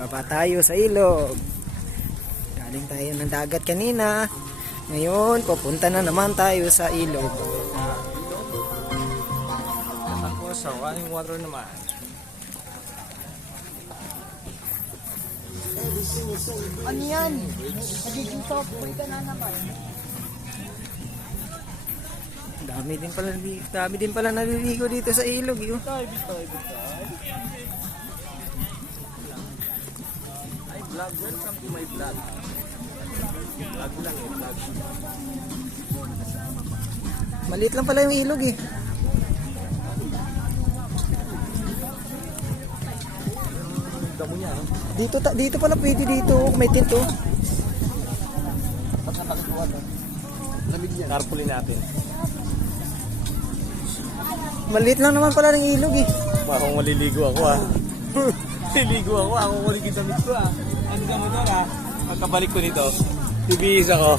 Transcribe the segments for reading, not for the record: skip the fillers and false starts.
Baba tayo sa ilog. Galing tayo ng dagat kanina. Ngayon, pupunta na naman tayo sa ilog. Tapos sa running water naman. Ano yan? Nagiging soft boy ka na naman. Dami din pala naliligo dito sa ilog. Yun. Vlog, welcome to my vlog. Vlog lang eh, vlog. Maliit lang pala yung ilog eh. Damo niya, no? Dito pala pwede dito. May tint oh. Lamig niya. Carpulin natin. Maliit lang naman pala ng ilog eh. Bakong maliligo ako ah. Maliligo ako, ako kulit yung damit ko ah. Ano ka mo doon ah? Pagkabalik ko nito, bibihis ako.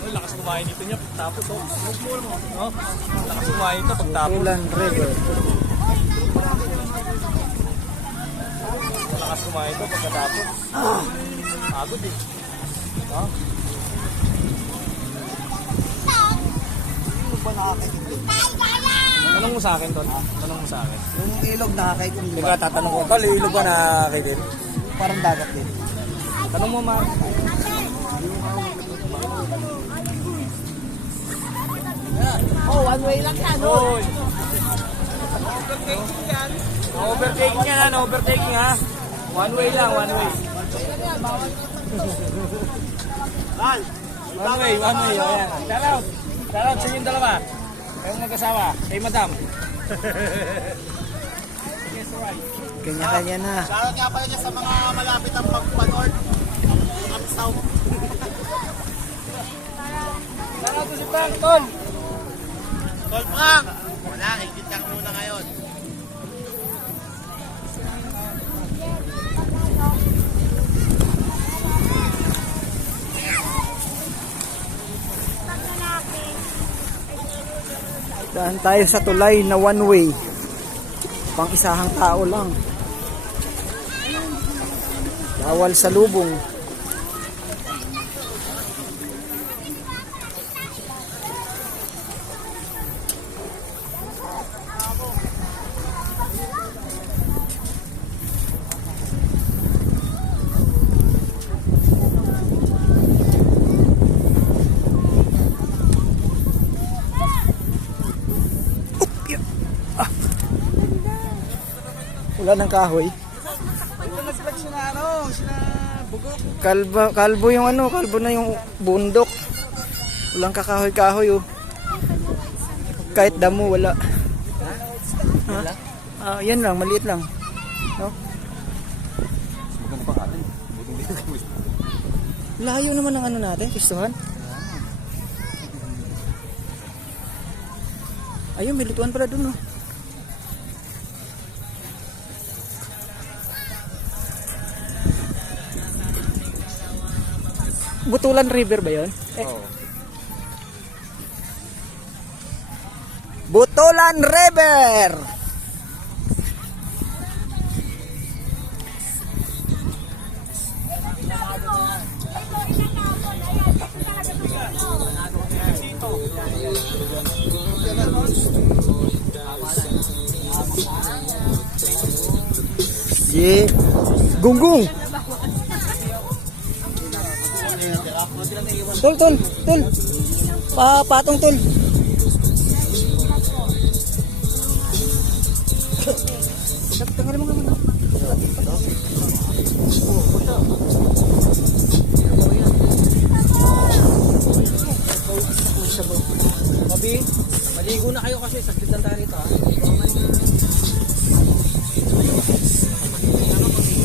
Ay, lakas kumain dito niya pagtapos oh. No? Lakas kumain ito pagtapos. Ulan River. Lakas kumain ito pagkatapos. Pagod eh. No? Ano ba nakakaintindi? Tanong mo sa akin, Tol. Tanong mo sa akin. Yung ilog nakakaintindi Teka, ba? tatanong ko. Tol, ilog ba nakakaitin? Parang dagat din. Tanong mo, Mar. Oh, one way lang yan. Hoy! Overtaking yan, overtaking ha. One way lang, one way. One way, one way. O yan. Shout out. Shout out sa inyong dalawa. Kayong nag-asawa. Kay Madam. Kanya-kanya na. Shoutout nga pala dyan sa mga malapit ang magpa-north. Ang south. Shout out to si Frank, Tol. Tol Frank! Wala, higit ka muna ngayon. Daan tayo sa tulay na one way. Pang isahang tao lang. Bawal sa lubong. Wala ng kahoy. Nag-vlog siya na ano, sina Bugok. Kalbo yung ano, kalbo na yung bundok. Walang kakahoy-kahoy oh. Kahit damo wala. Ha? Yan lang, maliit lang. No? Layo naman ng ano natin, pistuhan. Ayun, may lutuan pala dun oh. Butulan River ba yun? Oo. Butulan River! Yeah. Gunggong! Tol. Patong tol. Tanggalin mo naman. Mabi, maligo na kayo kasi sakitan tayo rito ha.